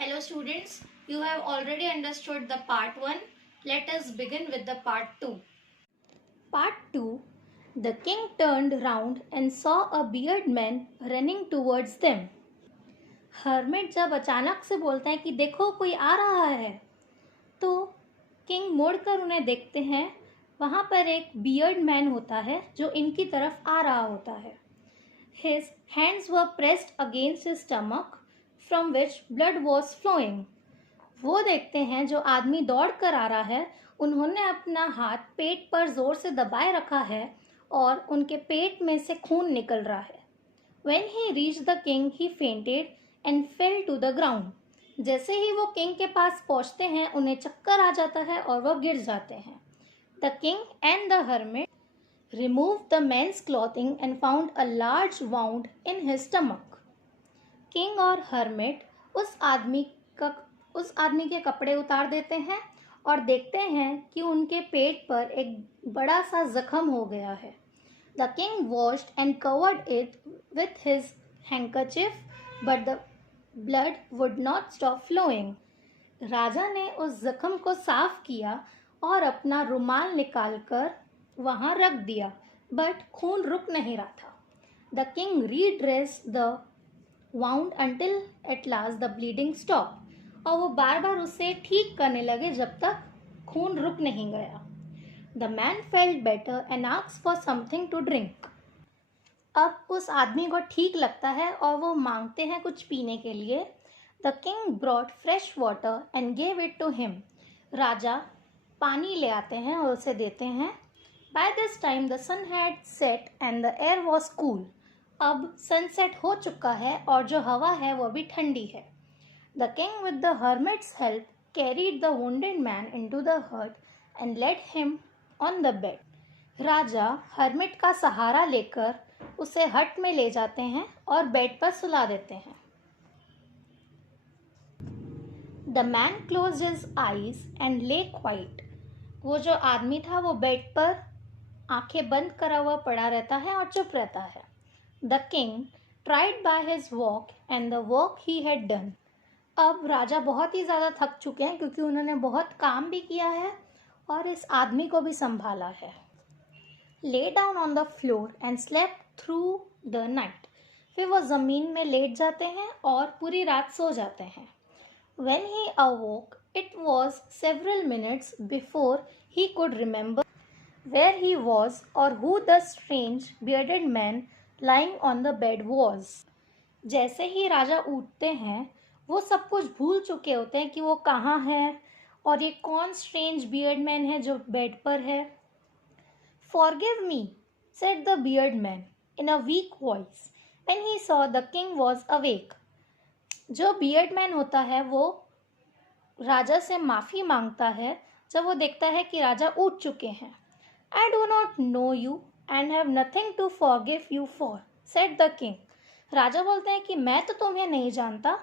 Hello students, you have already understood the part 1. Let us begin with the part 2. Part 2. The king turned round and saw a bearded man running towards them. Hermit जब अचानक से बोलता है कि देखो कोई आ रहा है, तो किंग मुड़कर उन्हें देखते हैं। वहाँ पर एक बियर्ड मैन होता है जो इनकी तरफ आ रहा होता है। His hands were pressed against his stomach, from which blood was flowing. वो देखते हैं जो आदमी दौड़ कर आ रहा है, उन्होंने अपना हाथ पेट पर जोर से दबाए रखा है और उनके पेट में से खून निकल रहा है। When he reached the king, he fainted and fell to the ground. जैसे ही वो किंग के पास पहुंचते हैं, उन्हें चक्कर आ जाता है और वो गिर जाते हैं। The king and the hermit removed the man's clothing and found a large wound in his stomach. King और हर्मिट उस आदमी के कपड़े उतार देते हैं और देखते हैं कि उनके पेट पर एक बड़ा सा जख्म हो गया है। The king washed and covered it with his handkerchief, but the blood would not stop flowing. राजा ने उस जख्म को साफ किया और अपना रुमाल निकालकर वहां रख दिया, बट खून रुक नहीं रहा था। The king redressed the wound until at last the bleeding stopped. और वो बार बार उसे ठीक करने लगे जब तक खून रुक नहीं गया। The man felt better and asked for something to drink. अब उस आदमी को ठीक लगता है और वो मांगते हैं कुछ पीने के लिए। The king brought fresh water and gave it to him. राजा पानी ले आते हैं और उसे देते हैं। By this time the sun had set and the air was cool. अब सनसेट हो चुका है और जो हवा है वो भी ठंडी है। The king with the hermit's help carried the wounded man into the hut and laid him on the bed. Raja hermit का सहारा लेकर उसे हट में ले जाते हैं और बेड पर सुला देते हैं। The man closed his eyes and lay quiet. वो जो आदमी था वो बेड पर आंखें बंद करा हुआ पड़ा रहता है और चुप रहता है। The king tried by his walk and the work he had done. अब राजा बहुत ही ज़्यादा थक चुके हैं क्योंकि उन्होंने बहुत काम भी किया है और इस आदमी को भी संभाला है। Lay down on the floor and slept through the night. फिर वो ज़मीन में लेट जाते हैं और पूरी रात सो जाते हैं। When he awoke, it was several minutes before he could remember where he was or who the strange bearded man lying on the bed was. जैसे ही राजा उठते हैं, वो सब कुछ भूल चुके होते हैं कि वो कहाँ है और ये कौन स्ट्रेंज बियर्ड मैन है जो बेड पर है। Forgive me, said the bearded man in a weak voice when he saw the king was awake. जो बियर्ड मैन होता है वो राजा से माफ़ी मांगता है जब वो देखता है कि राजा उठ चुके हैं। I do not know you and have nothing to forgive you for, said the king. राजा बोलते हैं कि मैं तो तुम्हें नहीं जानता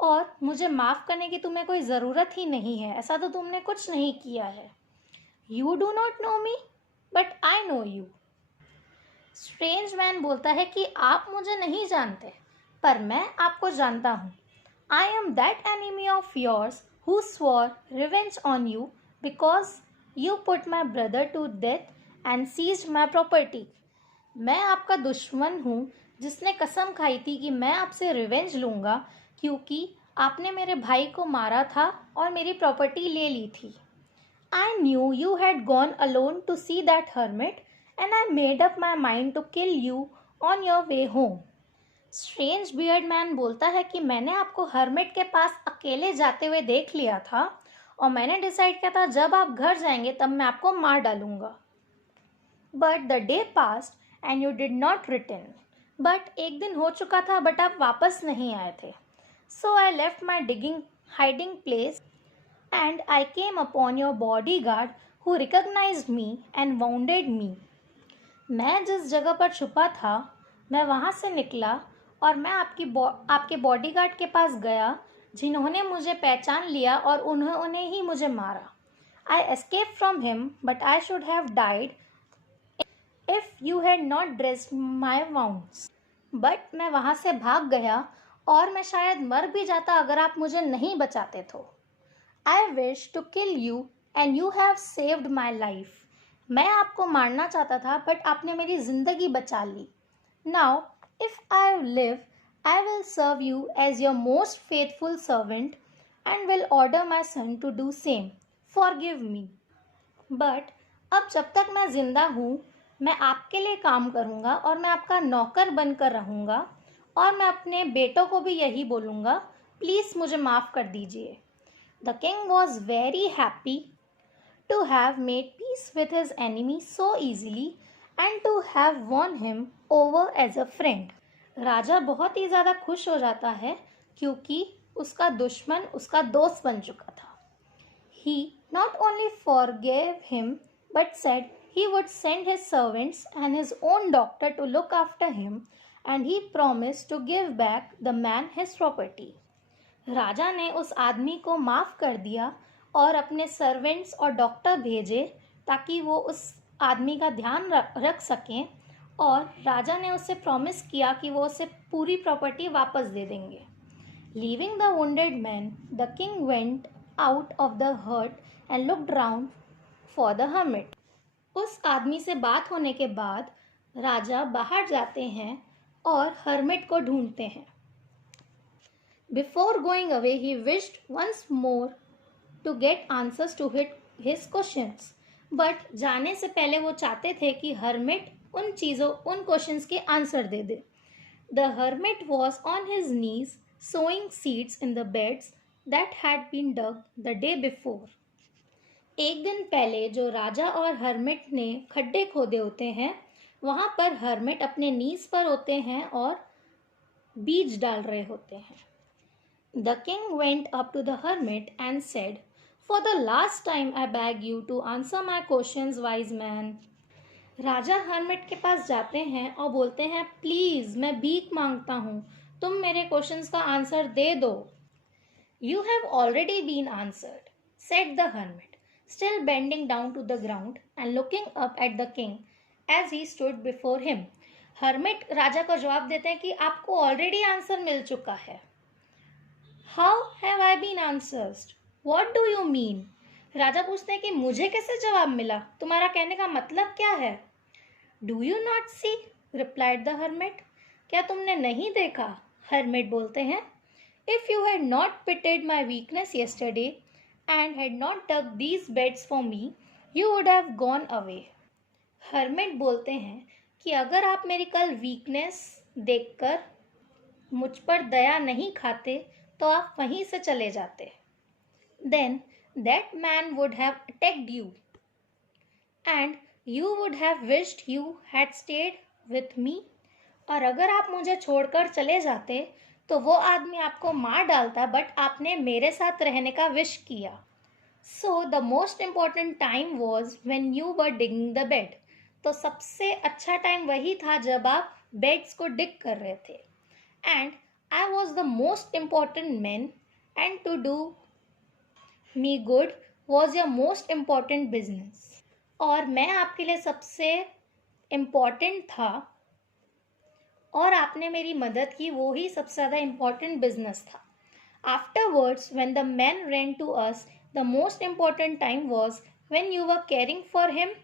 और मुझे माफ़ करने की तुम्हें कोई ज़रूरत ही नहीं है, ऐसा तो तुमने कुछ नहीं किया है। You do not know me, but I know you. Strange man बोलता है कि आप मुझे नहीं जानते, पर मैं आपको जानता हूँ। I am that enemy of yours who swore revenge on you because you put my brother to death and seized my property. मैं आपका दुश्मन हूँ जिसने कसम खाई थी कि मैं आपसे रिवेंज लूँगा क्योंकि आपने मेरे भाई को मारा था और मेरी प्रॉपर्टी ले ली थी। I knew you had gone alone to see that hermit and I made up my mind to kill you on your way home. Strange beard man बोलता है कि मैंने आपको हर्मिट के पास अकेले जाते हुए देख लिया था और मैंने डिसाइड किया था जब आप घर जाएंगे तब मैं आपको मार डालूंगा। But the day passed and you did not return. But एक दिन हो चुका था बट आप वापस नहीं आए थे। So I left my hiding place and I came upon your bodyguard who recognized me and wounded me. मैं जिस जगह पर छुपा था मैं वहाँ से निकला और मैं आपके बॉडीगार्ड के पास गया जिन्होंने मुझे पहचान लिया और उन्हें ही मुझे मारा। I escaped from him but I should have died if you had not dressed my wounds. But मैं वहाँ से भाग गया और मैं शायद मर भी जाता अगर आप मुझे नहीं बचाते तो। I wish to kill you and you have saved my life. मैं आपको मारना चाहता था बट आपने मेरी ज़िंदगी बचा ली। Now if I live I will serve you as your most faithful servant and will order my son to do same. Forgive me. But अब जब तक मैं ज़िंदा हूँ मैं आपके लिए काम करूँगा और मैं आपका नौकर बनकर रहूँगा और मैं अपने बेटों को भी यही बोलूँगा, प्लीज़ मुझे माफ़ कर दीजिए। The king was very happy to have made peace with his enemy so easily and to have won him over as a friend. राजा बहुत ही ज़्यादा खुश हो जाता है क्योंकि उसका दुश्मन उसका दोस्त बन चुका था। He not only forgave him but said he would send his servants and his own doctor to look after him and he promised to give back the man his property. राजा ने उस आदमी को माफ़ कर दिया और अपने सर्वेंट्स और डॉक्टर भेजे ताकि वो उस आदमी का ध्यान रख सकें और राजा ने उससे प्रॉमिस किया कि वो उसे पूरी प्रॉपर्टी वापस दे देंगे। Leaving the wounded man the king went out of the hut and looked round for the hermit. उस आदमी से बात होने के बाद राजा बाहर जाते हैं और हर्मिट को ढूंढते हैं। Before going away he wished once more to get answers to his questions. But जाने से पहले वो चाहते थे कि हर्मिट उन क्वेश्चंस के आंसर दे दे। The hermit was on his knees sowing seeds in the beds that had been dug the day before. एक दिन पहले जो राजा और हर्मिट ने खड्डे खोदे होते हैं वहाँ पर हर्मिट अपने नीज पर होते हैं और बीज डाल रहे होते हैं। The king went up to the hermit and said, for the last time I beg you to answer my questions wise man. राजा हर्मिट के पास जाते हैं और बोलते हैं, प्लीज़ मैं भीख मांगता हूँ, तुम मेरे क्वेश्चंस का आंसर दे दो। You have already been answered, said the hermit, still bending down to the ground and looking up at the king as he stood before him. Hermit राजा को जवाब देते हैं कि आपको ऑलरेडी आंसर मिल चुका है। How have I been answered? What do you mean? राजा पूछते हैं कि मुझे कैसे जवाब मिला, तुम्हारा कहने का मतलब क्या है? Do you not see? Replied the hermit, क्या तुमने नहीं देखा? हर्मिट बोलते हैं, if you had not pitied my weakness yesterday and had not dug these beds for me you would have gone away. Hermit बोलते हैं कि अगर आप मेरी कल वीकनेस देखकर मुझ पर दया नहीं खाते तो आप वहीं से चले जाते। Then that man would have attacked you and you would have wished you had stayed with me। और अगर आप मुझे छोड़कर चले जाते तो वो आदमी आपको मार डालता बट आपने मेरे साथ रहने का विश किया। So the most important time was when you were digging the bed. तो सबसे अच्छा टाइम वही था जब आप बेड्स को डिग कर रहे थे। And I was the most important man and to do me good was your most important business. और मैं आपके लिए सबसे इम्पॉर्टेंट था और आपने मेरी मदद की, वो ही सबसे ज़्यादा इम्पॉर्टेंट बिजनेस था। Afterwards when the man ran to us the most important time was when you were caring for him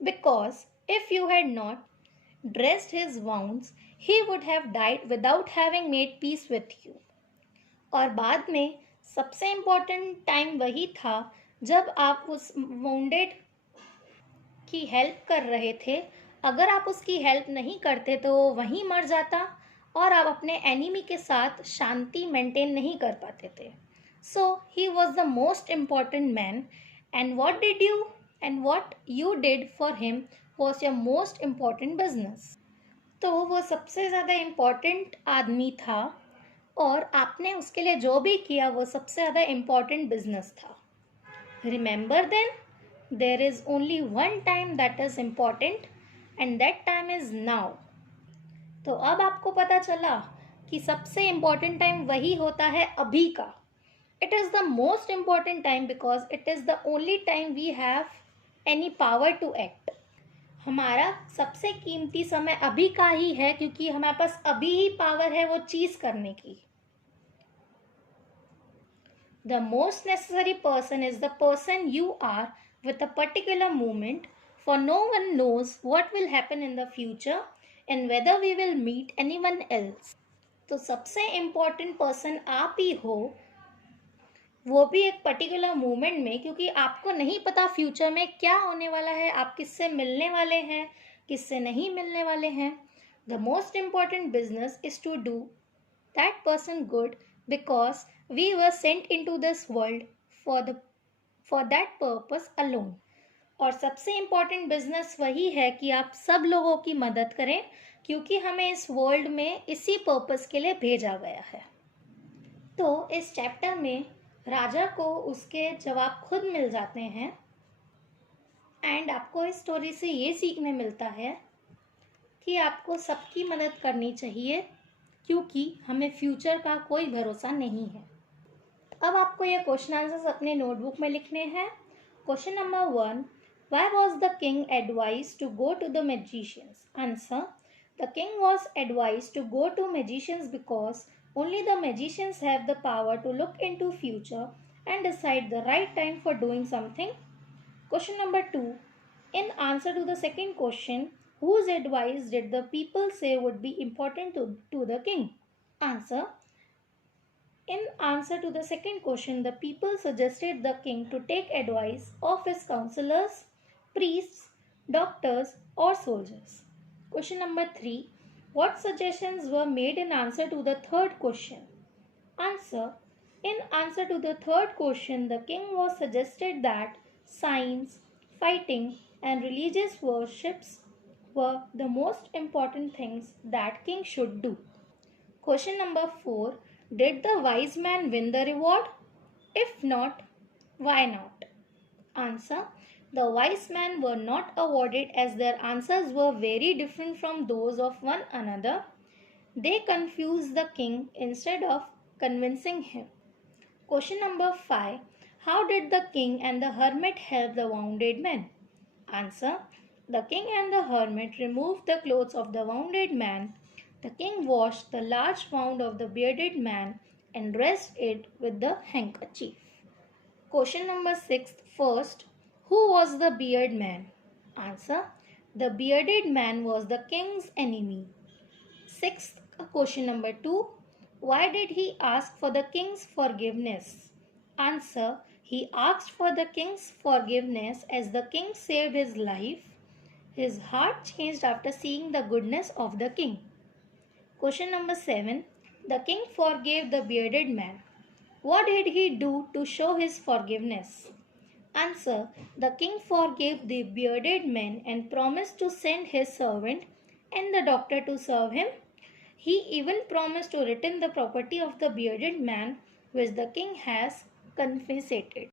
because if you had not dressed his wounds he would have died without having made peace with you. और बाद में सबसे important time वही था जब आप उस bounded की हेल्प कर रहे थे। अगर आप उसकी हेल्प नहीं करते तो वो वहीं मर जाता और आप अपने एनिमी के साथ शांति मेंटेन नहीं कर पाते थे। So he was the most important man and what you did for him was your most important business. तो वो सबसे ज़्यादा इम्पॉर्टेंट आदमी था और आपने उसके लिए जो भी किया वो सबसे ज़्यादा इम्पॉर्टेंट बिजनेस था। Remember then, there is only one time that is important and that time is now. तो अब आपको पता चला कि सबसे इम्पॉर्टेंट टाइम वही होता है अभी का। It is the most important time because it is the only time we have any power to act. हमारा सबसे कीमती समय अभी का ही है, क्योंकि हमारे पास अभी ही पावर है वो चीज करने की. The most necessary person is the person you are with a particular moment, for no one knows what will happen in the future and whether we will meet anyone else. तो सबसे important person आप ही हो, वो भी एक particular moment में, क्योंकि आपको नहीं पता फ्यूचर में क्या होने वाला है, आप किससे मिलने वाले हैं, किससे नहीं मिलने वाले हैं. The most important business is to do that person good, because we were sent in to this world for that purpose alone. और सबसे इम्पॉर्टेंट बिजनेस वही है कि आप सब लोगों की मदद करें, क्योंकि हमें इस वर्ल्ड में इसी पर्पस के लिए भेजा गया है. तो इस चैप्टर में राजा को उसके जवाब खुद मिल जाते हैं. एंड आपको इस स्टोरी से ये सीखने मिलता है कि आपको सबकी मदद करनी चाहिए, क्योंकि हमें फ्यूचर का कोई भरोसा नहीं है. अब आपको ये क्वेश्चन आंसर्स अपने नोटबुक में लिखने हैं. Question number 1, why was the king advised to go to the magicians? Answer, the king was advised to go to magicians because only the magicians have the power to look into future and decide the right time for doing something. Question number 2, in answer to the second question, whose advice did the people say would be important to the king? Answer, in answer to the second question, the people suggested the king to take advice of his counselors, priests, doctors, or soldiers. Question number 3, what suggestions were made in answer to the third question? Answer, in answer to the third question, the king was suggested that science, fighting, and religious worships were the most important things that king should do. Question number 4, did the wise man win the reward? If not, why not? Answer, the wise men were not awarded as their answers were very different from those of one another. They confused the king instead of convincing him. Question number 5, how did the king and the hermit help the wounded man? Answer, the king and the hermit removed the clothes of the wounded man. The king washed the large wound of the bearded man and dressed it with the handkerchief. Question number 6, first, who was the bearded man? Answer, the bearded man was the king's enemy. Sixth, question number 2, why did he ask for the king's forgiveness? Answer, he asked for the king's forgiveness as the king saved his life. His heart changed after seeing the goodness of the king. Question number 7, the king forgave the bearded man. What did he do to show his forgiveness? Answer, the king forgave the bearded man and promised to send his servant and the doctor to serve him. He even promised to return the property of the bearded man which the king has confiscated.